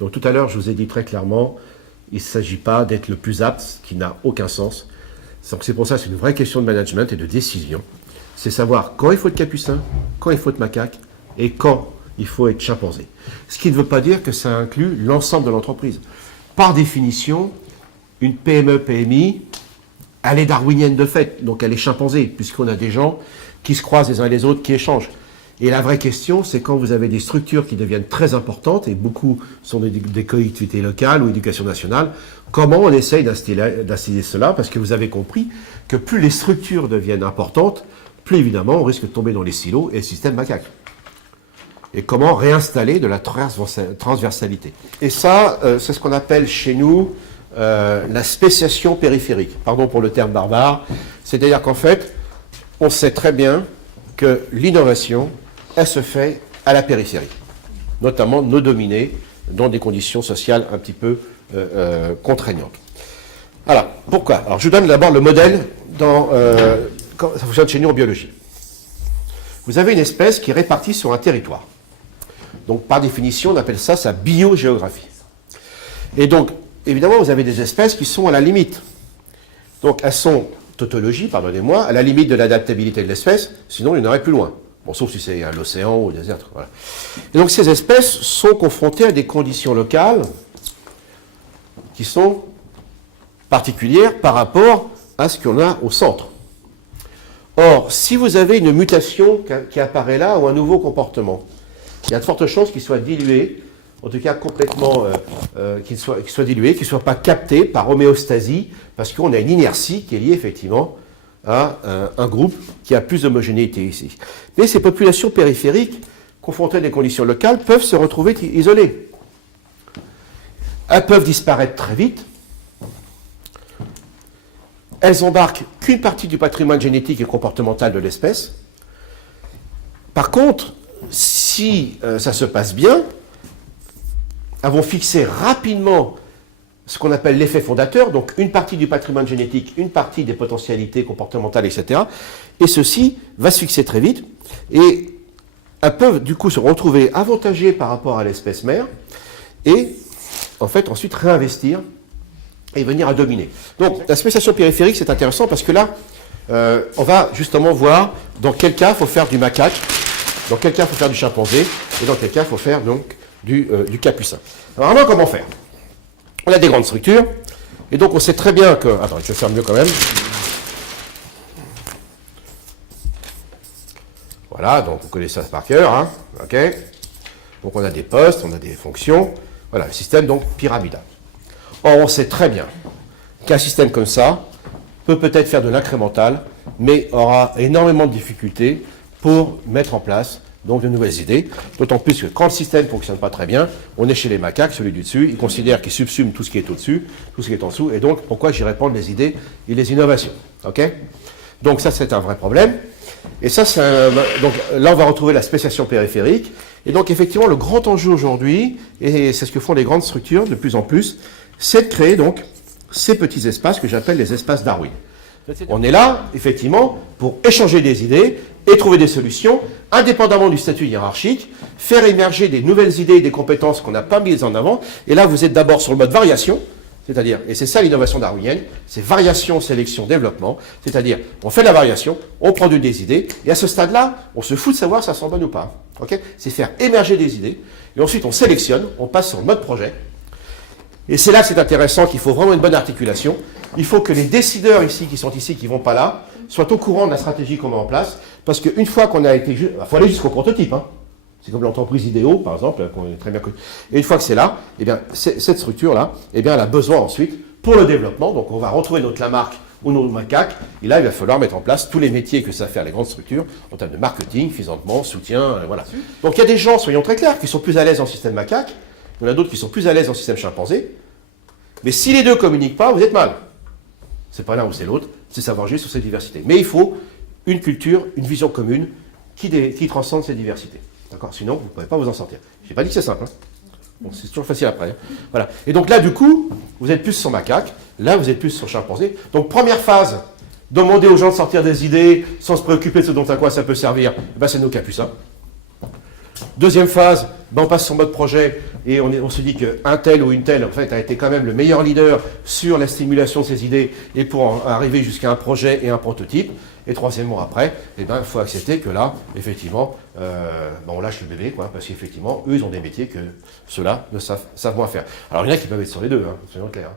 Donc tout à l'heure, je vous ai dit très clairement, il ne s'agit pas d'être le plus apte, ce qui n'a aucun sens. Donc c'est pour ça que c'est une vraie question de management et de décision. C'est savoir quand il faut être capucin, quand il faut être macaque et quand il faut être chimpanzé. Ce qui ne veut pas dire que ça inclut l'ensemble de l'entreprise. Par définition, une PME, PMI, elle est darwinienne de fait, donc elle est chimpanzée, puisqu'on a des gens qui se croisent les uns et les autres, qui échangent. Et la vraie question, c'est quand vous avez des structures qui deviennent très importantes, et beaucoup sont des collectivités locales ou éducation nationale, comment on essaye d'instiller cela, parce que vous avez compris que plus les structures deviennent importantes, plus évidemment on risque de tomber dans les silos et le système macaque. Et comment réinstaller de la transversalité. Et ça, c'est ce qu'on appelle chez nous la spéciation périphérique. Pardon pour le terme barbare. C'est-à-dire qu'en fait, on sait très bien que l'innovation, elle se fait à la périphérie. Notamment nos dominés, dans des conditions sociales un petit peu contraignantes. Alors, pourquoi? Alors, je vous donne d'abord le modèle quand ça fonctionne chez nous en biologie. Vous avez une espèce qui est répartie sur un territoire. Donc, par définition, on appelle ça sa biogéographie. Et donc, évidemment, vous avez des espèces qui sont à la limite. Donc, elles sont, tautologie, pardonnez-moi, à la limite de l'adaptabilité de l'espèce, sinon il y en aurait plus loin. Bon, sauf si c'est l'océan ou le désert. Voilà. Et donc, ces espèces sont confrontées à des conditions locales qui sont particulières par rapport à ce qu'on a au centre. Or, si vous avez une mutation qui apparaît là ou un nouveau comportement, il y a de fortes chances qu'il soit dilué, en tout cas complètement, qu'il soit dilué, qu'il ne soit pas capté par homéostasie, parce qu'on a une inertie qui est liée effectivement à un groupe qui a plus d'homogénéité ici. Mais ces populations périphériques, confrontées à des conditions locales, peuvent se retrouver isolées. Elles peuvent disparaître très vite. Elles embarquent qu'une partie du patrimoine génétique et comportemental de l'espèce. Par contre, si ça se passe bien, elles vont fixer rapidement ce qu'on appelle l'effet fondateur, donc une partie du patrimoine génétique, une partie des potentialités comportementales, etc. Et ceci va se fixer très vite. Et elles peuvent du coup se retrouver avantagées par rapport à l'espèce mère et en fait ensuite réinvestir et venir à dominer. Donc la spéciation périphérique, c'est intéressant parce que là, on va justement voir dans quel cas il faut faire du macaque, dans quel cas il faut faire du chimpanzé, et dans quel cas il faut faire donc du capucin. Alors maintenant, comment faire? On a des grandes structures, et donc on sait très bien que... Attends, je vais faire mieux quand même. Voilà, donc vous connaissez ça par cœur, hein, ok. Donc on a des postes, on a des fonctions, voilà, le système donc pyramidal. Or, on sait très bien qu'un système comme ça peut peut-être faire de l'incrémental, mais aura énormément de difficultés pour mettre en place donc de nouvelles idées, d'autant plus que quand le système ne fonctionne pas très bien, on est chez les macaques, celui du dessus, ils considèrent qu'ils subsument tout ce qui est au-dessus, tout ce qui est en dessous, et donc pourquoi j'y répandre les idées et les innovations, ok? Donc ça c'est un vrai problème, et ça c'est donc là on va retrouver la spéciation périphérique, et donc effectivement le grand enjeu aujourd'hui, et c'est ce que font les grandes structures de plus en plus, c'est de créer donc ces petits espaces que j'appelle les espaces Darwin. On est là, effectivement, pour échanger des idées et trouver des solutions, indépendamment du statut hiérarchique, faire émerger des nouvelles idées et des compétences qu'on n'a pas mises en avant. Et là, vous êtes d'abord sur le mode variation, c'est-à-dire, et c'est ça l'innovation darwinienne, c'est variation, sélection, développement, c'est-à-dire, on fait de la variation, on produit des idées, et à ce stade-là, on se fout de savoir si ça sent bon ou pas. Okay, c'est faire émerger des idées, et ensuite on sélectionne, on passe sur le mode projet. Et c'est là que c'est intéressant, qu'il faut vraiment une bonne articulation. Il faut que les décideurs ici, qui sont ici, qui ne vont pas là, soient au courant de la stratégie qu'on met en place. Parce qu'une fois qu'on a été... Il faut aller jusqu'au prototype. Hein. C'est comme l'entreprise Idéo, par exemple, qu'on est très bien connu. Et une fois que c'est là, eh bien, cette structure-là, eh bien, elle a besoin ensuite, pour le développement, donc on va retrouver notre Lamarck ou nos macaques, et là, il va falloir mettre en place tous les métiers que savent faire les grandes structures, en termes de marketing, financement, soutien, voilà. Donc il y a des gens, soyons très clairs, qui sont plus à l'aise en système macaque, il y en a d'autres qui sont plus à l'aise en système chimpanzé, mais si les deux ne communiquent pas, vous êtes mal. C'est pas l'un ou c'est l'autre, c'est savoir jouer sur cette diversité. Mais il faut une culture, une vision commune qui transcende ces diversités. D'accord? Sinon, vous ne pouvez pas vous en sortir. Je n'ai pas dit que c'est simple. Hein. Bon, c'est toujours facile après. Hein. Voilà. Et donc là, du coup, vous êtes plus sur macaque, là, vous êtes plus sur chimpanzé. Donc, première phase, demander aux gens de sortir des idées sans se préoccuper de ce dont à quoi ça peut servir, ben, c'est nos capucins. Deuxième phase, ben, on passe sur mode projet, et on se dit qu'un tel ou une telle, en fait, a été quand même le meilleur leader sur la stimulation de ses idées et pour arriver jusqu'à un projet et un prototype. Et troisièmement, après, il faut accepter que là, effectivement, on lâche le bébé, quoi, parce qu'effectivement, eux, ils ont des métiers que ceux-là ne savent moins faire. Alors, il y en a qui peuvent être sur les deux, soyons clairs.